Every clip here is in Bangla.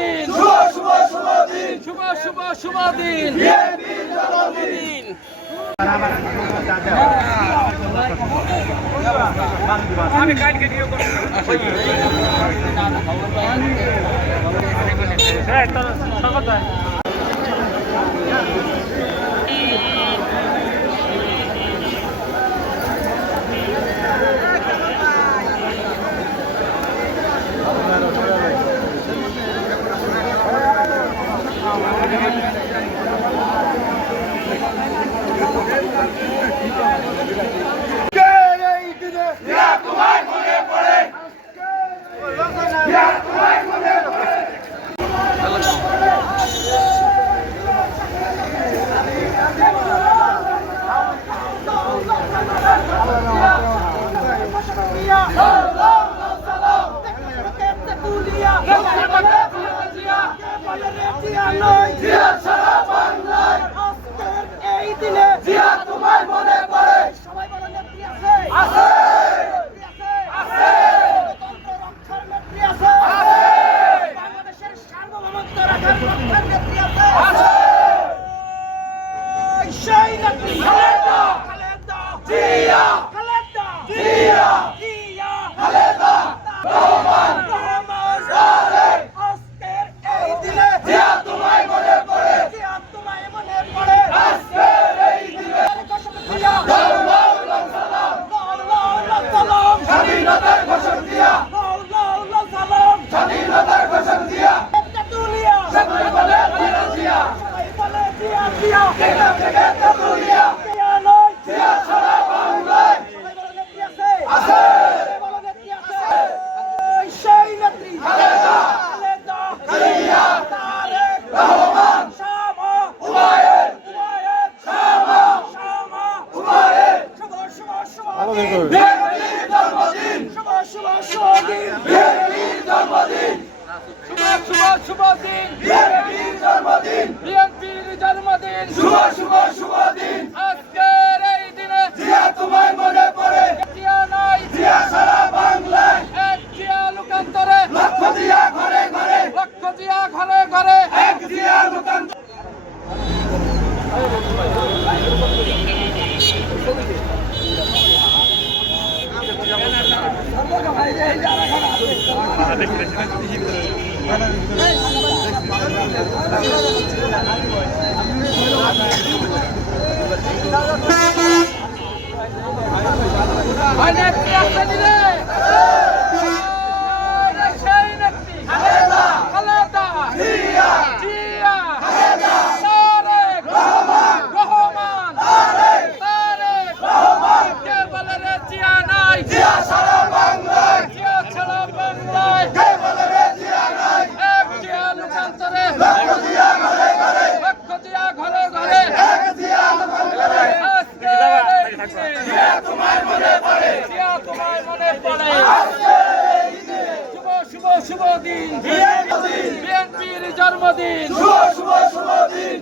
দিন। শুভ শুভ শুভ দিন। দিন। আমি কালকে দিয়ে আচ্ছা। হ্যাঁ তোর স্বাগত।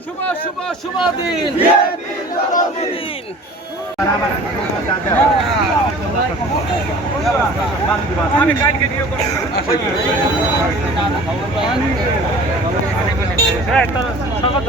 শুভ শুভ শুভ দিন। দিন আমি হ্যাঁ, স্বাগত।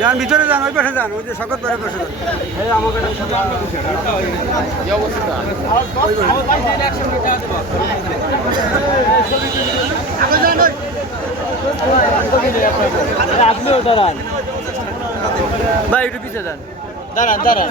যান ভিতরে যান ওই পাশে যান ওই যে শকত বাড়ির পাশে যান। আপনিও দাঁড়ান ভাই একটু পিছিয়ে যান। দাঁড়ান দাঁড়ান।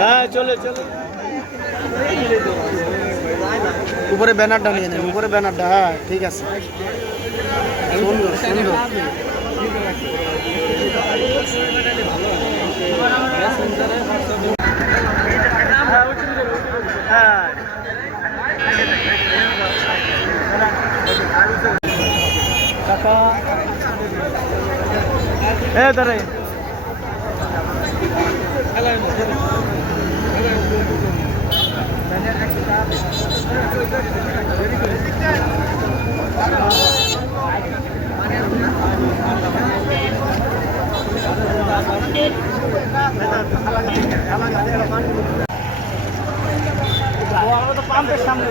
হ্যাঁ চলে চলে। উপরে ব্যানারটা নিয়ে নেন উপরে ব্যানারটা হ্যাঁ ঠিক আছে। সুন্দর সুন্দর। দাঁড়াই পাম্পের সামনে।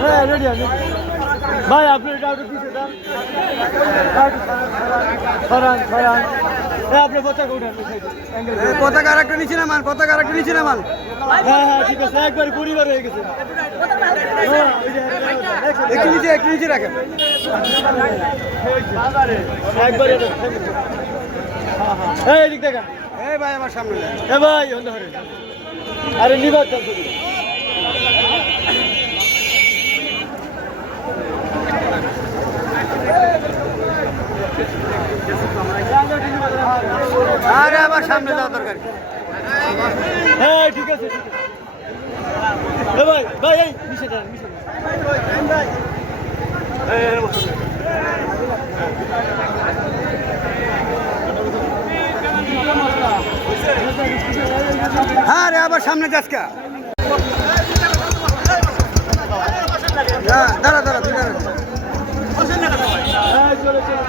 হ্যাঁ রেডি আছে ভাই আপনি এটা একটু পিছিয়ে দেন সরান সরান এ আপনি পতাকা উঠান পতাকা আরেকটা নিচে নামান পতাকা আরেকটা নিচে নামান। হ্যাঁ হ্যাঁ ঠিক আছে। একবার পরিবার হয়ে গেছে। হ্যাঁ, একটু নিচে একটু নিচে রাখেন। একবার এদিক দেখেন এই ভাই আমার সামনে। এ ভাই অন্ধ হরে আরে চলছে। আরে আমার সামনে যাওয়া দরকার হ্যাঁ ঠিক আছে ঠিক আছে। এ ভাই ভাই এই নিচে যান নিচে যান। এই, এই, বসো। হ্যাঁ রে আবার সামনে হ্যাঁ দাঁড়া দাঁড়া তুই দাঁড়া। হ্যাঁ চলে চলে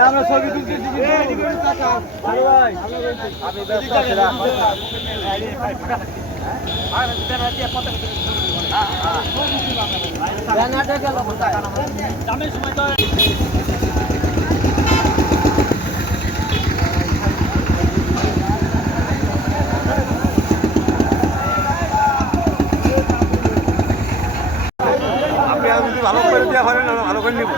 আমরা ছবি তুলছি ভালো করে দেওয়া হয় না ভালো করে নেব।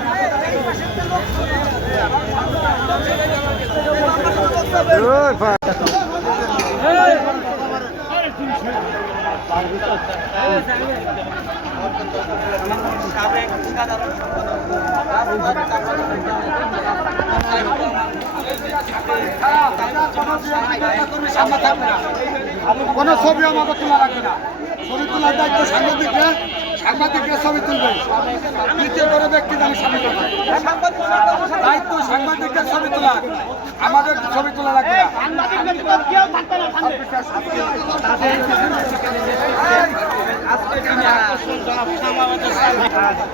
কোন ছবি আমাকে তোলা রাখবে না। ছবি তোলার দায়িত্ব সাংবাদিকরা। সাংবাদিকরা ছবি তুলবে দ্বিতীয় কোনো ব্যক্তি আমি ছবি দায়িত্ব সাংবাদিকদের ছবি তোলা আমাদের ছবি তোলা লাগবে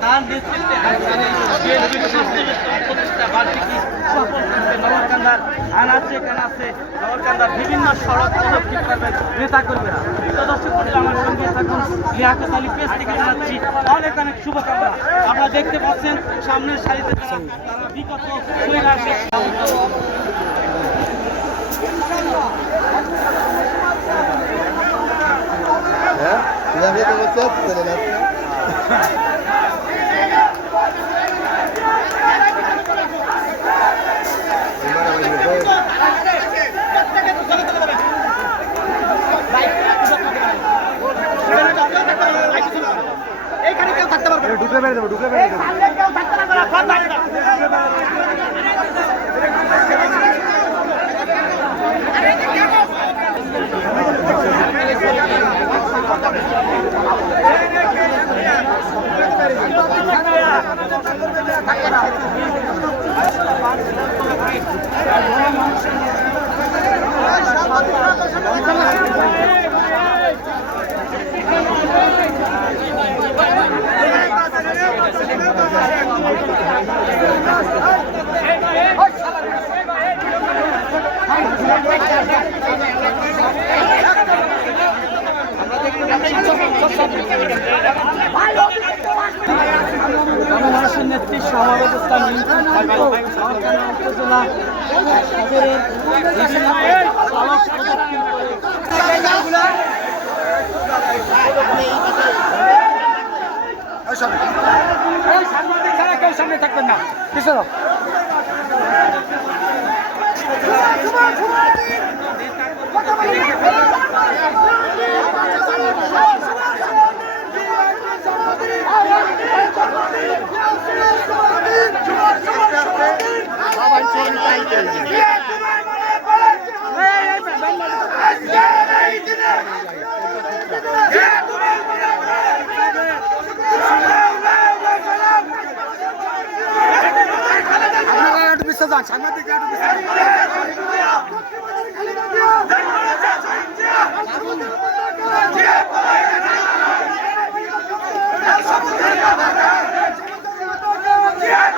তার নেতৃত্বে সফল করবে নগরকান্দার আনাচ বিভিন্ন সড়ক নেতা আমার সঙ্গে আপনারা দেখতে পাচ্ছেন, সামনের সারিতে তারা বিগত কৈলাসে ঢুকে বেড়ে দেবো ঢুকে বেড়ে দেবো। গণমানুষের নেত্রী সমাবেশস্থা নিয়ন্ত্রণ উপজেলা সাংবাদিক সামনে থাকবেন না পিছনে আপনারা একটু বিশ্বাস যান সাংবাদিকরা একটু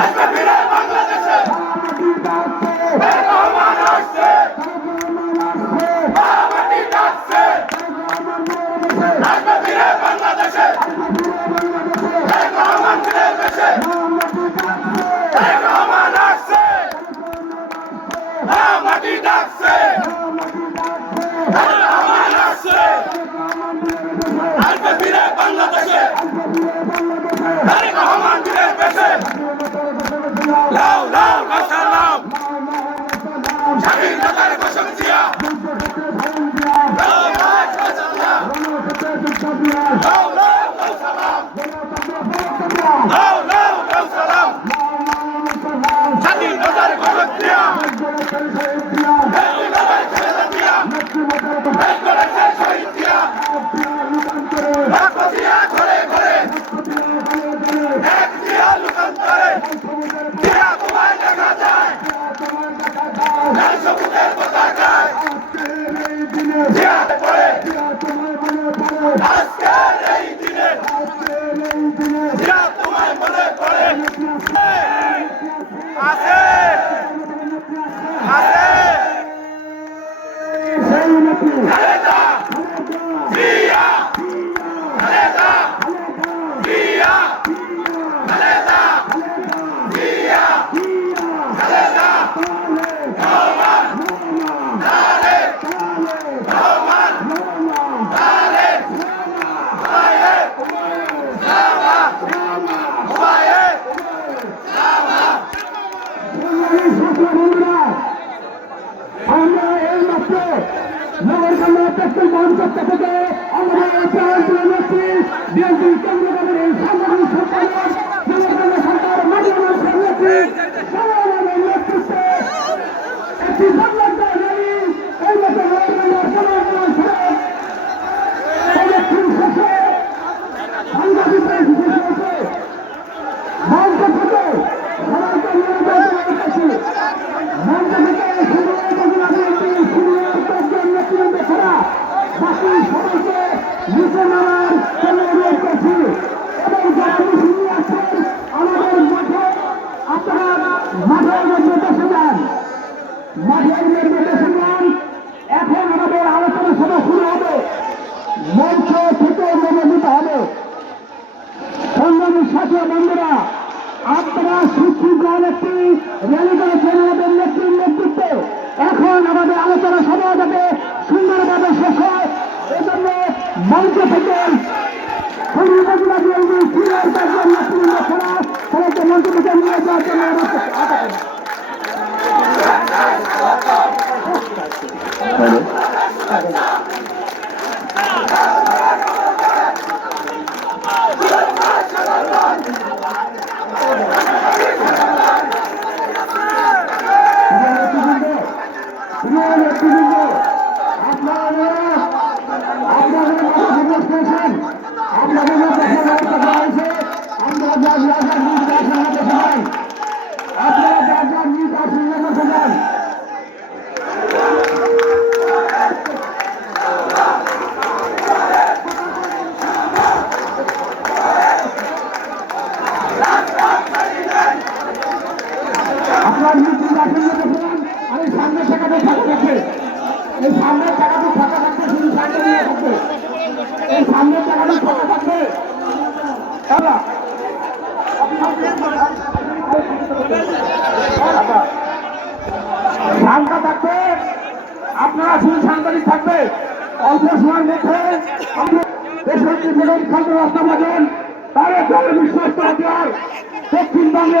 ¡Hasta কারখানা পেট্রোল পাম্প চত্বর থেকে আমাদের এই প্রাণপ্রিয় নেত্রী বিএনপি কেন্দ্রীয় এই সাংগঠনিক সরকার সরকার মাটি মানুষের নেত্রী বাড়িতে থেকে আসন্নতে ফেলান আর এই সামনের টাকাটা ফাঁকা থাকবে এই সামনের টাকাটা ফাঁকা থাকবে শুধু সামনে নিয়ে থাকবে এই সামনের টাকাটা ফাঁকা থাকবে শান্তা থাকবে বিশ্বাস করা দেওয়ার পশ্চিমবঙ্গে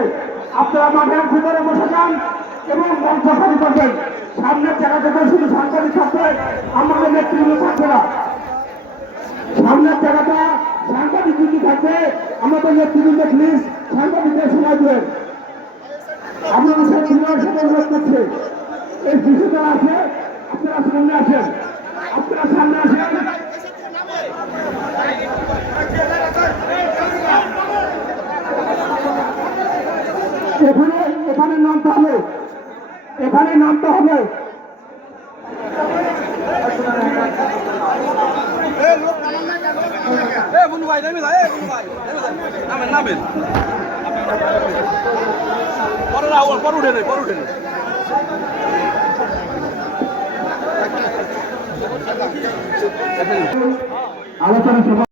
আপনারা মাঠের ভিতরে বসে যান এবং মঞ্চ খালি করবেন। সামনের জায়গা থেকে শুধু সাংবাদিক থাকবে আমাদের নেতৃত্ব থাকবে না। সামনের জায়গাটা সাংবাদিক যদি থাকবে, আমাদের নেতৃত্ব প্লিজ সাংবাদিকদের সময় দেবেন। আপনাদের সাথে সাথে অনুরোধ করছে। এই শিশুরা আছে আপনারা সামনে আসেন। আপনারা সামনে আসেন। এখানে এখানে নামতে হবে। এখানে নামতে হবে। পরে উঠে নেই পরে উঠে নেই আলোচনা সভা